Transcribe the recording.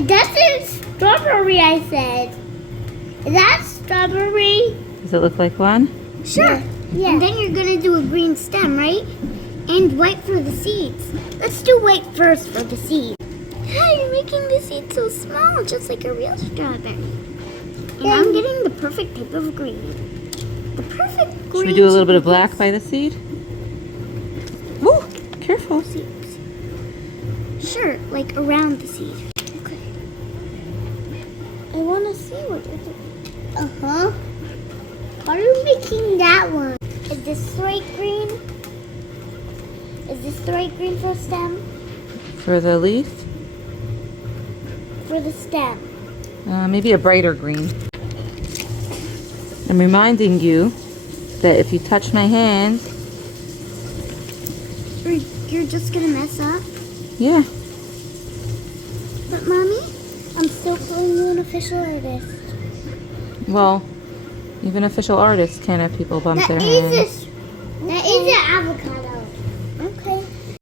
That's strawberry, I said. Is that strawberry? Does it look like one? Sure. Yeah. And then you're gonna do a green stem, right? And white for the seeds. Let's do white first for the seed. Yeah, you're making the seed so small, just like a real strawberry. And I'm getting the perfect type of green. The perfect green. Should we do a little bit of black by the seed? Woo! Careful. Sure, like around the seed. Okay. I want to see what you're doing. Uh-huh. How are you making that one? Is this the right green? Is this the right green for stem? For the leaf? For the stem. Maybe a brighter green. I'm reminding you that if you touch my hand, You're just gonna mess up? yeah. But Mommy, I'm still calling you an official artist. Well, even official artists can't have people bump their That hands. is